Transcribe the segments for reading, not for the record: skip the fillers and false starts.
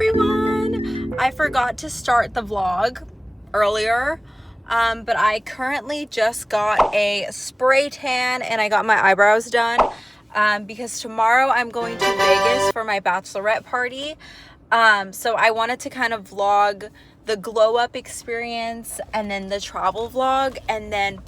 everyone. I forgot to start the vlog earlier, but I currently just got a spray tan and I got my eyebrows done because tomorrow I'm going to Vegas for my bachelorette party. So I wanted to kind of vlog the glow up experience and then the travel vlog, and then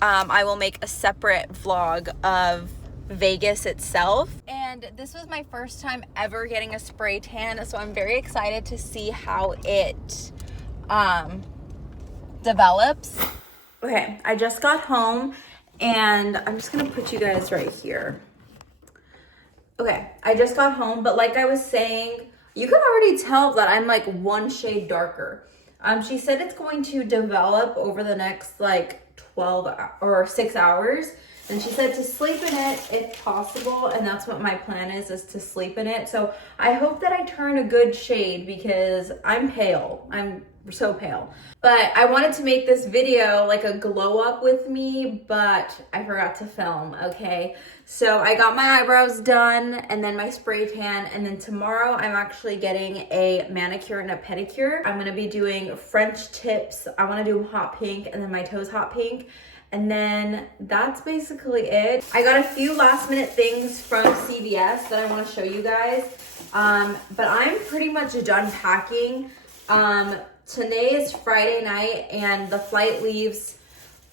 I will make a separate vlog of Vegas itself. And this was my first time ever getting a spray tan, so I'm very excited to see how it develops. Okay, I just got home and I'm just gonna put you guys right here. Okay, I just got home, but like I was saying, you can already tell that I'm like one shade darker. She said it's going to develop over the next like 12 or 6 hours. And she said to sleep in it if possible. And that's what my plan is to sleep in it. So I hope that I turn a good shade because I'm pale. I'm so pale. But I wanted to make this video like a glow up with me, but I forgot to film, okay? So I got my eyebrows done and then my spray tan. And then tomorrow I'm actually getting a manicure and a pedicure. I'm gonna be doing French tips. I wanna do hot pink and then my toes hot pink. And then that's basically it. I got a few last minute things from CVS that I want to show you guys. But I'm pretty much done packing. Today is Friday night and the flight leaves.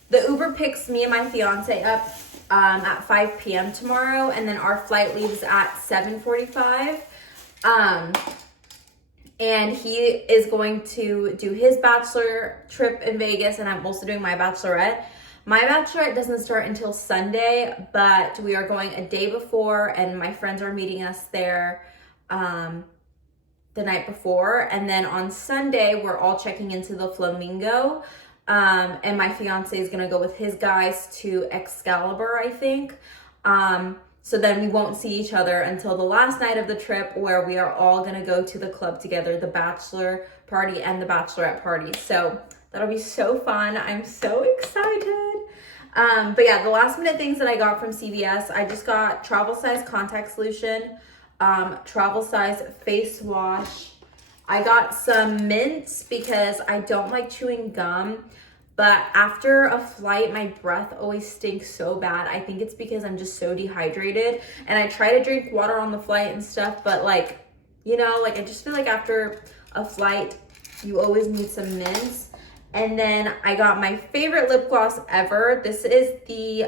The Uber picks me and my fiance up at 5 p.m. tomorrow. And then our flight leaves at 7:45. And he is going to do his bachelor trip in Vegas, and I'm also doing my bachelorette. My bachelorette doesn't start until Sunday, but we are going a day before, and my friends are meeting us there the night before. And then on Sunday, we're all checking into the Flamingo, and my fiance is gonna go with his guys to Excalibur, I think. So then we won't see each other until the last night of the trip, where we are all gonna go to the club together, the bachelor party and the bachelorette party. So that'll be so fun. I'm so excited. But yeah, the last minute things that I got from CVS, I just got travel size contact solution, travel size face wash. I got some mints because I don't like chewing gum, but after a flight, my breath always stinks so bad. I think it's because I'm just so dehydrated, and I try to drink water on the flight and stuff, but like, you know, like I just feel like after a flight, you always need some mints. And then I got my favorite lip gloss ever. This is the,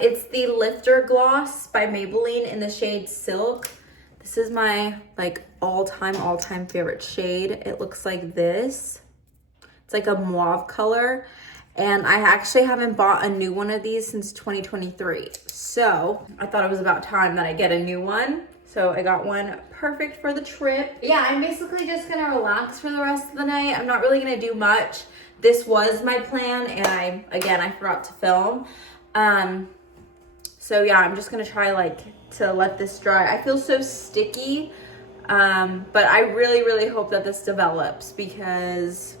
it's the Lifter Gloss by Maybelline in the shade Silk. This is my like all-time favorite shade. It looks like this. It's like a mauve color. And I actually haven't bought a new one of these since 2023. So I thought it was about time that I get a new one. So I got one perfect for the trip. Yeah, I'm basically just gonna relax for the rest of the night. I'm not really gonna do much. This was my plan, and I forgot to film. So yeah, I'm just gonna try like to let this dry. I feel so sticky, but I really hope that this develops because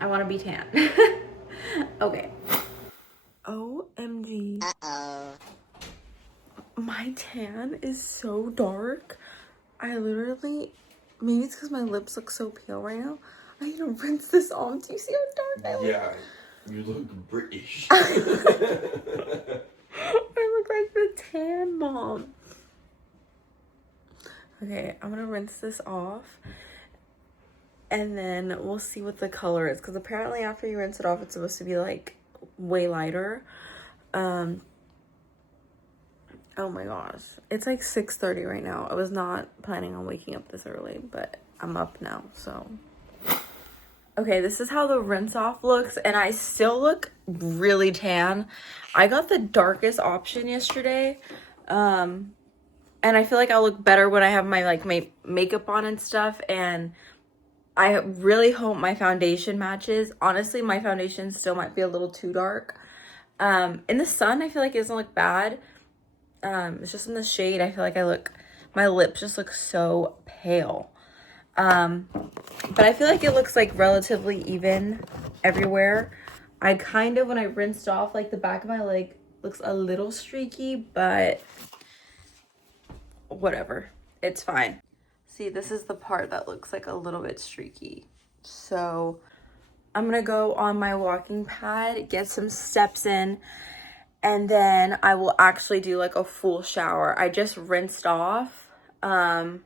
I wanna be tan. Okay. OMG. Uh-oh. My tan is so dark. I literally, maybe it's because my lips look so pale right now. I need to rinse this off. Do you see how dark I look? Yeah, you look British. I look like the tan mom. Okay, I'm gonna rinse this off. And then we'll see what the color is. Because apparently after you rinse it off, it's supposed to be like way lighter. Oh my gosh, it's like 6:30 right now. I was not planning on waking up this early, but I'm up now, so. Okay, this is how the rinse off looks, and I still look really tan. I got the darkest option yesterday, and I feel like I'll look better when I have my like my makeup on and stuff, and I really hope my foundation matches. Honestly, my foundation still might be a little too dark. In the sun, I feel like it doesn't look bad. It's just in the shade, I feel like my lips just look so pale. But I feel like it looks like relatively even everywhere. I kind of, when I rinsed off, like the back of my leg looks a little streaky, but whatever, it's fine. See, this is the part that looks like a little bit streaky. So I'm gonna go on my walking pad, get some steps in, and then I will actually do like a full shower. I just rinsed off, but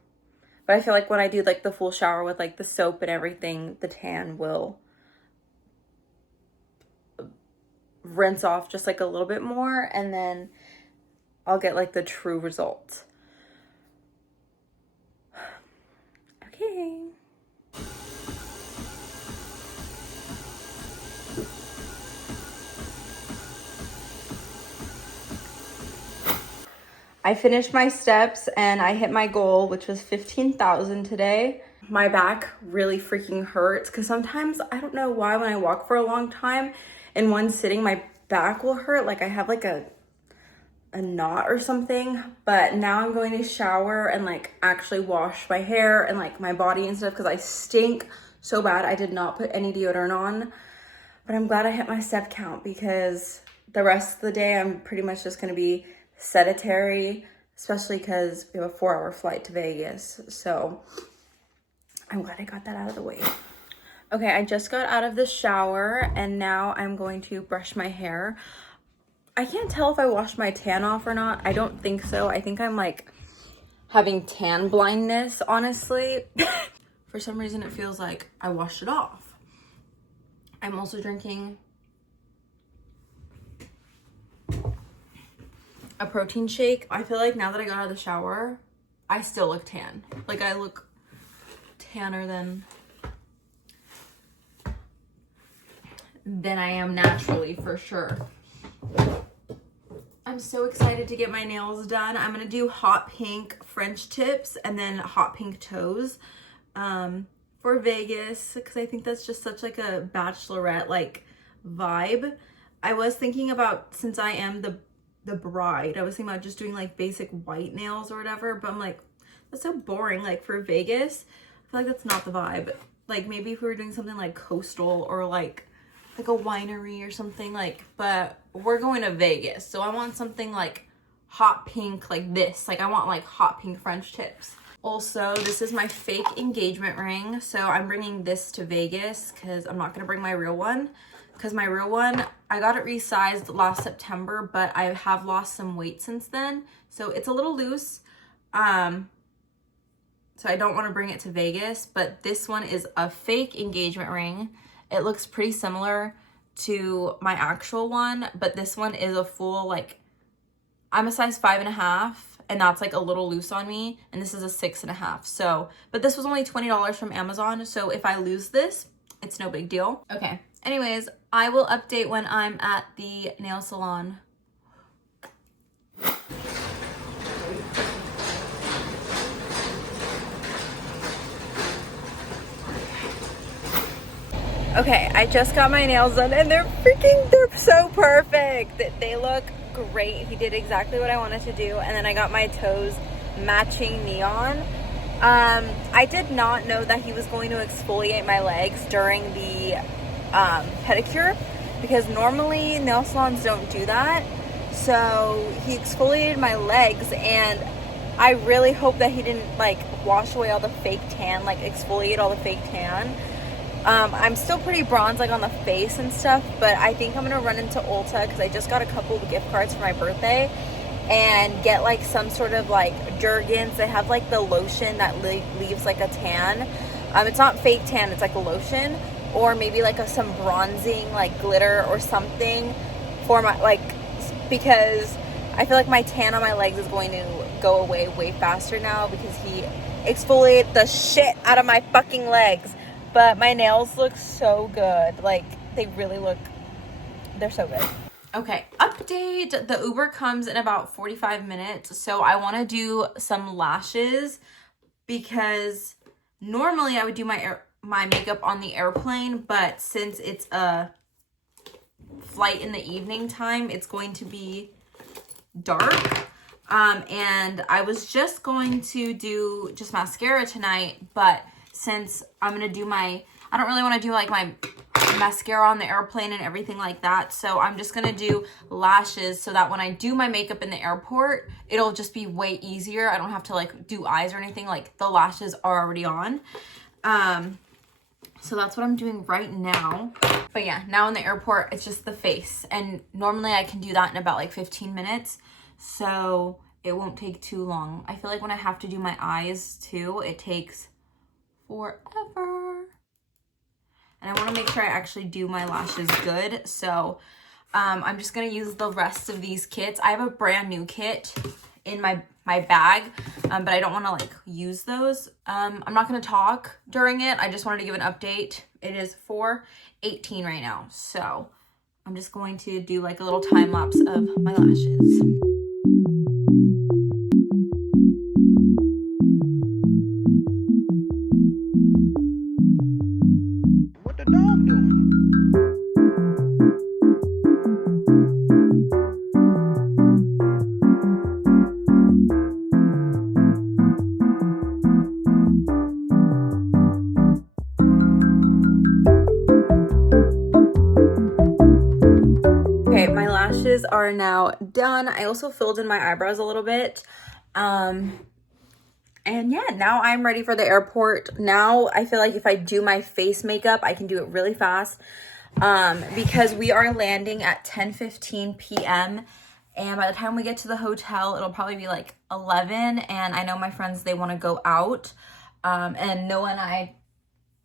I feel like when I do like the full shower with like the soap and everything, the tan will rinse off just like a little bit more, and then I'll get like the true result. Okay. I finished my steps and I hit my goal, which was 15,000 today. My back really freaking hurts because sometimes, I don't know why, when I walk for a long time in one sitting, my back will hurt. Like I have like a knot or something. But now I'm going to shower and like actually wash my hair and like my body and stuff because I stink so bad. I did not put any deodorant on, but I'm glad I hit my step count because the rest of the day I'm pretty much just going to be sedentary, especially because we have a 4-hour flight to Vegas. So I'm glad I got that out of the way. Okay, I just got out of the shower and now I'm going to brush my hair. I can't tell if I washed my tan off or not. I don't think so. I think I'm like having tan blindness, honestly. For some reason, it feels like I washed it off. I'm also drinking a protein shake. I feel like now that I got out of the shower, I still look tan. Like I look tanner than I am naturally, for sure. I'm so excited to get my nails done. I'm gonna do hot pink French tips and then hot pink toes for Vegas because I think that's just such like a bachelorette like vibe. I was thinking about, since I am the bride, I was thinking about just doing like basic white nails or whatever, but I'm like, that's so boring. Like for Vegas, I feel like that's not the vibe. Like maybe if we were doing something like coastal or like a winery or something, like, but we're going to Vegas, so I want something like hot pink like this. Like I want like hot pink French tips. Also, this is my fake engagement ring, so I'm bringing this to Vegas because I'm not gonna bring my real one, because my real one, I got it resized last September, but I have lost some weight since then, so it's a little loose. So I don't want to bring it to Vegas, but this one is a fake engagement ring. It looks pretty similar to my actual one, but this one is a full, like, I'm a size 5.5, and that's like a little loose on me, and this is a 6.5. So, but this was only $20 from Amazon, so if I lose this, it's no big deal. Okay, anyways, I will update when I'm at the nail salon. Okay, I just got my nails done and they're so perfect. They look great. He did exactly what I wanted to do. And then I got my toes matching neon. I did not know that he was going to exfoliate my legs during the pedicure, because normally nail salons don't do that. So he exfoliated my legs, and I really hope that he didn't like wash away all the fake tan, like exfoliate all the fake tan. I'm still pretty bronze like on the face and stuff, but I think I'm gonna run into Ulta because I just got a couple of gift cards for my birthday and get like some sort of like Jergens. They have like the lotion that leaves like a tan. It's not fake tan, it's like a lotion, or maybe like some bronzing like glitter or something for my, like, because I feel like my tan on my legs is going to go away way faster now because he exfoliated the shit out of my fucking legs. But my nails look so good. Like, they really look, they're so good. Okay, update. The Uber comes in about 45 minutes. So I want to do some lashes because normally I would do my makeup on the airplane. But since it's a flight in the evening time, it's going to be dark. And I was just going to do just mascara tonight, but since I'm going to do I don't really want to do like my mascara on the airplane and everything like that. So I'm just gonna do lashes so that when I do my makeup in the airport, it'll just be way easier. I don't have to like do eyes or anything. Like the lashes are already on. So that's what I'm doing right now. But yeah, now in the airport, it's just the face. And normally I can do that in about like 15 minutes. So it won't take too long. I feel like when I have to do my eyes too, it takes forever. And I want to make sure I actually do my lashes good. So I'm just going to use the rest of these kits. I have a brand new kit in my bag, but I don't want to like use those. I'm not going to talk during it. I just wanted to give an update. It is 4:18 right now. So I'm just going to do like a little time lapse of my lashes. What the dog doing? Okay, my lashes are now done. I also filled in my eyebrows a little bit. And yeah, now I'm ready for the airport. Now I feel like if I do my face makeup, I can do it really fast. Because we are landing at 10:15 p.m. And by the time we get to the hotel, it'll probably be like 11. And I know my friends, they want to go out. And Noah and I,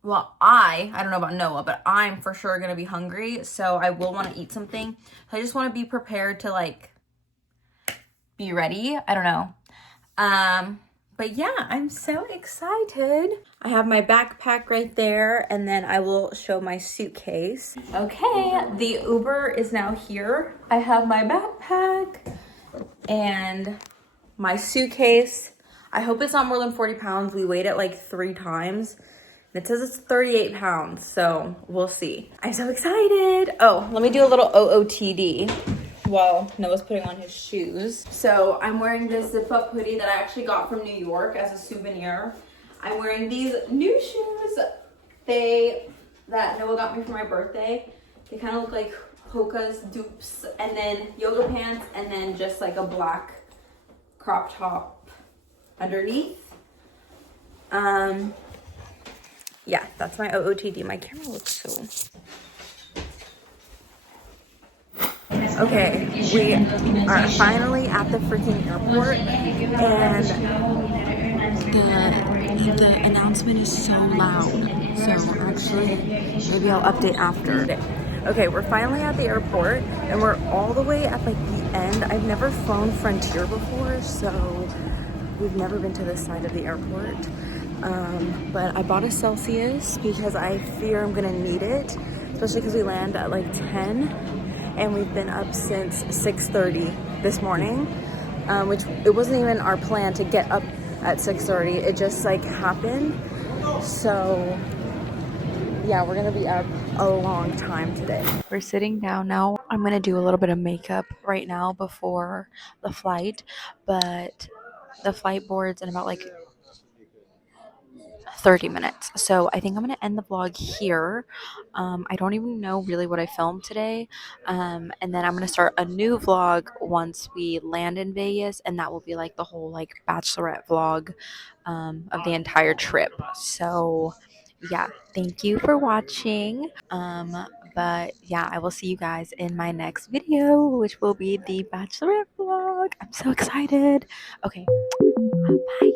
well, I don't know about Noah, but I'm for sure going to be hungry. So I will want to eat something. So I just want to be prepared to like be ready. I don't know. But yeah, I'm so excited. I have my backpack right there, and then I will show my suitcase. Okay, the Uber is now here. I have my backpack and my suitcase. I hope it's not more than 40 pounds. We weighed it like 3 times. And it says it's 38 pounds, so we'll see. I'm so excited. Oh, let me do a little OOTD while Noah's putting on his shoes. So I'm wearing this zip up hoodie that I actually got from New York as a souvenir. I'm wearing these new shoes that Noah got me for my birthday. They kind of look like Hoka's dupes, and then yoga pants, and then just like a black crop top underneath. Yeah, that's my OOTD. My camera looks so... Okay, we are finally at the freaking airport, and the announcement is so loud. So actually, maybe I'll update after. Okay, we're finally at the airport, and we're all the way at like the end. I've never flown Frontier before, so we've never been to this side of the airport. But I bought a Celsius because I fear I'm gonna need it, especially because we land at like 10. And we've been up since 6:30 this morning, which it wasn't even our plan to get up at 6:30. It just like happened. So yeah, we're gonna be up a long time today. We're sitting down now. I'm gonna do a little bit of makeup right now before the flight, but the flight board's in about like 30 minutes. So I think I'm going to end the vlog here. I don't even know really what I filmed today. And then I'm going to start a new vlog once we land in Vegas. And that will be like the whole like bachelorette vlog of the entire trip. So yeah, thank you for watching. But yeah, I will see you guys in my next video, which will be the bachelorette vlog. I'm so excited. Okay, bye.